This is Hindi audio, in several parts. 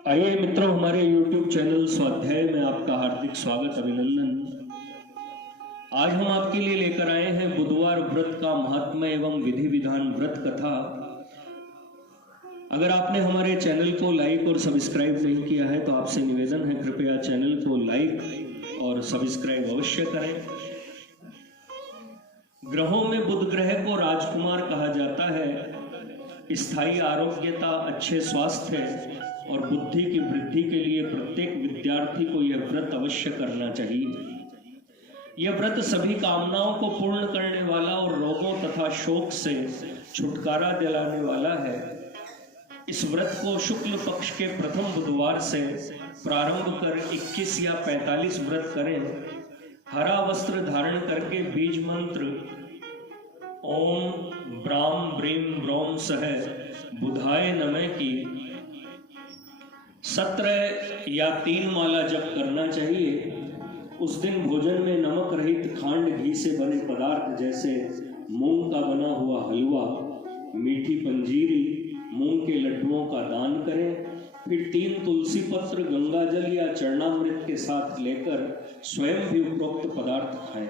आइए मित्रों, हमारे YouTube चैनल स्वाध्याय में आपका हार्दिक स्वागत, अभिनंदन। आज हम आपके लिए लेकर आए हैं बुधवार व्रत का महात्म्य एवं विधि विधान व्रत कथा। अगर आपने हमारे चैनल को लाइक और सब्सक्राइब नहीं किया है तो आपसे निवेदन है, कृपया चैनल को लाइक और सब्सक्राइब अवश्य करें। ग्रहों में बुध ग्रह को राजकुमार कहा जाता है। स्थायी आरोग्यता, अच्छे स्वास्थ्य और बुद्धि की वृद्धि के लिए प्रत्येक विद्यार्थी को यह व्रत अवश्य करना चाहिए। यह व्रत सभी कामनाओं को पूर्ण करने वाला और रोगों तथा शोक से छुटकारा दिलाने वाला है। इस व्रत को शुक्ल पक्ष के प्रथम बुधवार से प्रारंभ कर 21 या 45 व्रत करें। हरा वस्त्र धारण करके बीज मंत्र ओम ब्राम ब्रीम ब्रोम सह बुधाय नमः की 17 या 3 माला जप करना चाहिए। उस दिन भोजन में नमक रहित खांड घी से बने पदार्थ जैसे मूंग का बना हुआ हलवा, मीठी पंजीरी, मूंग के लड्डुओं का दान करें। फिर 3 तुलसी पत्र गंगा जल या चरणामृत के साथ लेकर स्वयं भी उपरोक्त पदार्थ खाएं।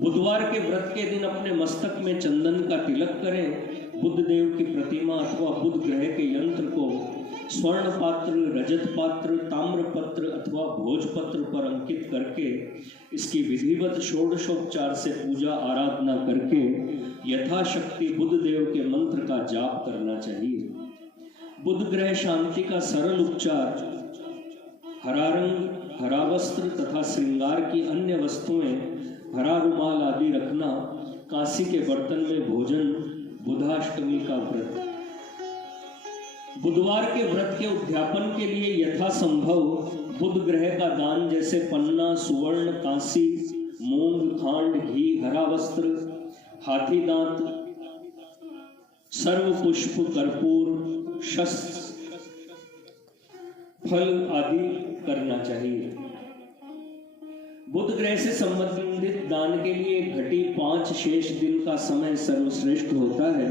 बुधवार के व्रत के दिन अपने मस्तक में चंदन का तिलक करें। बुध देव की प्रतिमा अथवा बुध ग्रह के यंत्र को स्वर्ण पात्र, रजत पात्र, ताम्र पत्र अथवा भोज पत्र पर अंकित करके इसकी विधिवत षोडशोपचार से पूजा आराधना करके यथाशक्ति बुध देव के मंत्र का जाप करना चाहिए। बुध ग्रह शांति का सरल उपचार हरा रंग, हरा वस्त्र तथा श्रृंगार की अन्य वस्तुएं, हरा रुमाल आदि रखना, कांसी के बर्तन में भोजन, बुधाष्टमी का व्रत। बुधवार के व्रत के उद्यापन के लिए यथासंभव बुध ग्रह का दान जैसे पन्ना, सुवर्ण, कांसी, मूंग, खांड, घी, हरा वस्त्र, हाथी दांत, सर्व पुष्प, कर्पूर, शस्त्र, फल आदि करना चाहिए। बुध ग्रह से संबंधित दान के लिए घटी 5 शेष दिन का समय सर्वश्रेष्ठ होता है।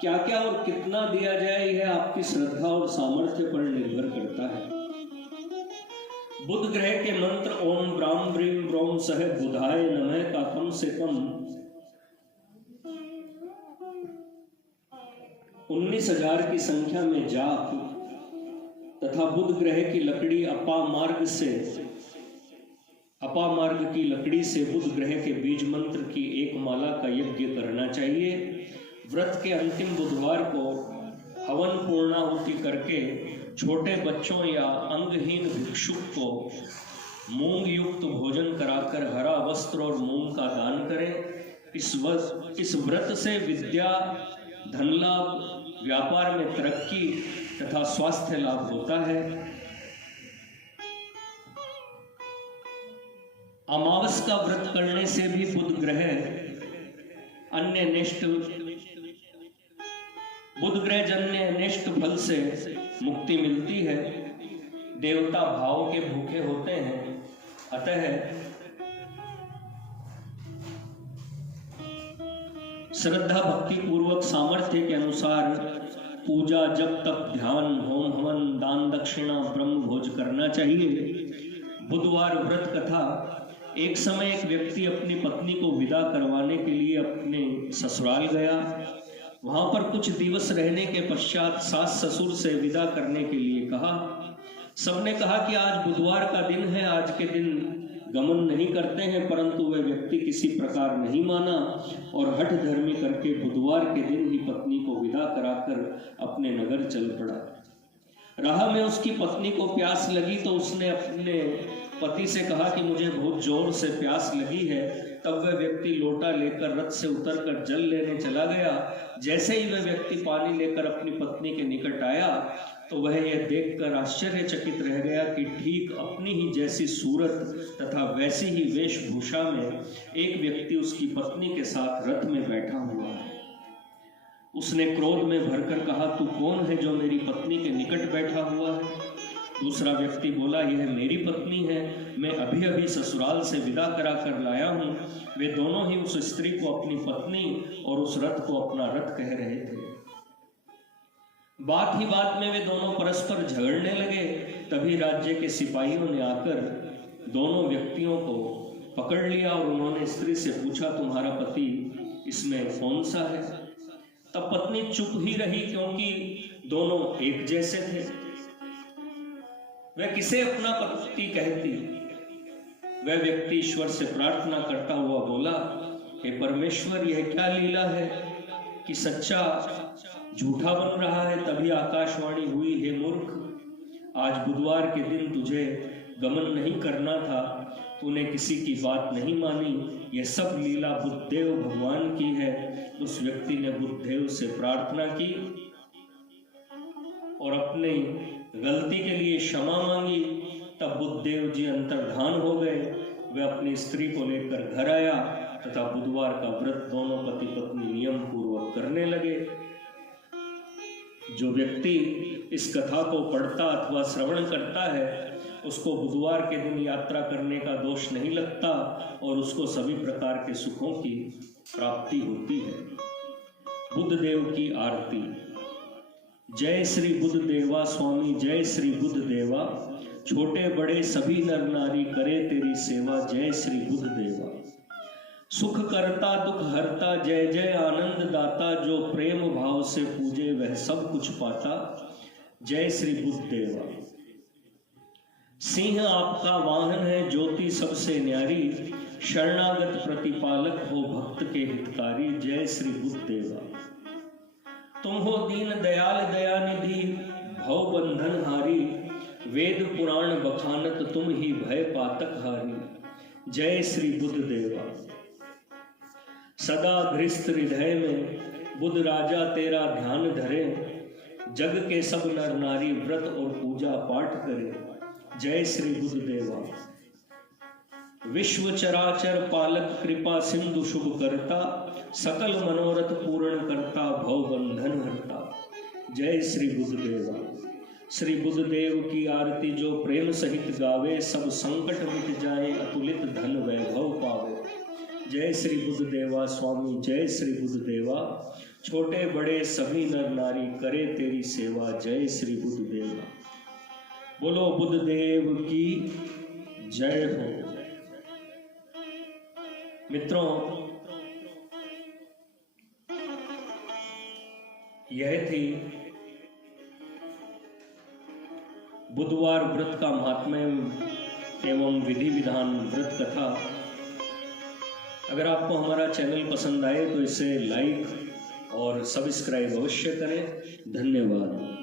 क्या क्या और कितना दिया जाए यह आपकी श्रद्धा और सामर्थ्य पर निर्भर करता है। बुध ग्रह के मंत्र ओम ब्राम ब्रीम ब्रोम सह बुधाय नमः का कम से कम 19,000 की संख्या में जाप तथा बुध ग्रह की लकड़ी अपामार्ग की लकड़ी से बुध ग्रह के बीज मंत्र की 1 माला का यज्ञ करना चाहिए। व्रत के अंतिम बुधवार को हवन पूर्णाहुति करके छोटे बच्चों या अंगहीन भिक्षुक को मूंग युक्त भोजन कराकर हरा वस्त्र और मूंग का दान करें। इस व्रत से विद्या, धन लाभ, व्यापार में तरक्की तथा स्वास्थ्य लाभ होता है। अमावस का व्रत करने से भी बुध ग्रह जन्य अनिष्ट फल से मुक्ति मिलती है। देवता भाव के भूखे होते हैं, अतः श्रद्धा भक्ति पूर्वक सामर्थ्य के अनुसार पूजा, जप, तप, ध्यान, होम हवन, दान दक्षिणा, ब्रह्म भोज करना चाहिए। बुधवार व्रत कथा। एक समय एक व्यक्ति अपनी पत्नी को विदा करवाने के लिए अपने ससुराल गया। वहां पर कुछ दिवस रहने के पश्चात सास ससुर से विदा करने के लिए कहा। सबने कहा कि आज बुधवार का दिन है, आज के दिन गमन नहीं करते हैं, परंतु वह व्यक्ति किसी प्रकार नहीं माना और हठ धर्मी करके बुधवार के दिन ही पत्नी को विदा कराकर अपने नगर चल पड़ा। राह में उसकी पत्नी को प्यास लगी तो उसने अपने पति से कहा कि मुझे बहुत जोर से प्यास लगी है। तब वह व्यक्ति लोटा लेकर रथ से उतरकर जल लेने चला गया। जैसे ही वह व्यक्ति पानी लेकर अपनी पत्नी के निकट आया तो वह यह देखकर आश्चर्यचकित रह गया कि ठीक अपनी ही जैसी सूरत तथा वैसी ही वेशभूषा में एक व्यक्ति उसकी पत्नी के साथ रथ में बैठा हुआ है। उसने क्रोध में भरकर कहा, तू कौन है जो मेरी पत्नी के निकट बैठा हुआ है? दूसरा व्यक्ति बोला, यह मेरी पत्नी है, मैं अभी अभी ससुराल से विदा करा कर लाया हूँ। वे दोनों ही उस स्त्री को अपनी पत्नी और उस रथ को अपना रथ कह रहे थे। बात ही बात में वे दोनों परस्पर झगड़ने लगे। तभी राज्य के सिपाहियों ने आकर दोनों व्यक्तियों को पकड़ लिया और उन्होंने स्त्री से पूछा, तुम्हारा पति इसमें कौन सा है? तब पत्नी चुप ही रही, क्योंकि दोनों एक जैसे थे। वह किसे अपना पति कहती? वह व्यक्ति ईश्वर से प्रार्थना करता हुआ बोला, हे परमेश्वर, यह क्या लीला है कि सच्चा झूठा बन रहा है? तभी आकाशवाणी हुई, हे मूर्ख, आज बुधवार के दिन तुझे गमन नहीं करना था, तूने किसी की बात नहीं मानी, यह सब लीला बुद्धदेव भगवान की है। उस व्यक्ति ने बुद्धदेव से प्रार्थना की और अपनी गलती के लिए क्षमा मांगी। तब बुद्धदेव जी अंतर्धान हो गए। वे अपनी स्त्री को लेकर घर आया तथा बुधवार का व्रत दोनों पति पत्नी नियम पूर्वक करने लगे। जो व्यक्ति इस कथा को पढ़ता अथवा श्रवण करता है, उसको बुधवार के दिन यात्रा करने का दोष नहीं लगता और उसको सभी प्रकार के सुखों की प्राप्ति होती है। बुद्धदेव की आरती। जय श्री बुद्धदेवा स्वामी, जय श्री बुद्धदेवा, छोटे बड़े सभी नर नारी करे तेरी सेवा, जय श्री बुद्धदेवा। सुख करता दुख हरता, जय जय आनंद दाता, जो प्रेम भाव से पूजे वह सब कुछ पाता, जय श्री बुद्धदेवा। सिंह आपका वाहन है, ज्योति सबसे न्यारी, शरणागत प्रतिपालक हो भक्त के हितकारी, जय श्री बुद्धदेवा। तुम हो दीन दयाल दयानिधि, भव बंधन हारी, वेद पुराण बखानत तुम ही भय पातक हारी, जय श्री बुद्धदेवा। सदा गृहस्थ हृदय में बुद्ध राजा तेरा ध्यान धरे, जग के सब नर नारी व्रत और पूजा पाठ करे, जय श्री बुद्धदेवा। विश्व चराचर पालक कृपा सिंधु शुभ करता, सकल मनोरथ पूर्ण करता भव बंधन हरता, जय श्री बुद्धदेवा। श्री बुद्धदेव की आरती जो प्रेम सहित गावे, सब संकट मिट जाए अतुलित धन वैभव पावे, जय श्री बुद्धदेवा स्वामी, जय श्री बुद्धदेवा। छोटे बड़े सभी नर नारी करे तेरी सेवा, जय श्री बुद्धदेवा। बोलो बुद्धदेव की जय हो। मित्रों, यह थी बुधवार व्रत का महात्म्य एवं विधि विधान व्रत कथा। अगर आपको हमारा चैनल पसंद आए तो इसे लाइक और सब्सक्राइब अवश्य करें। धन्यवाद।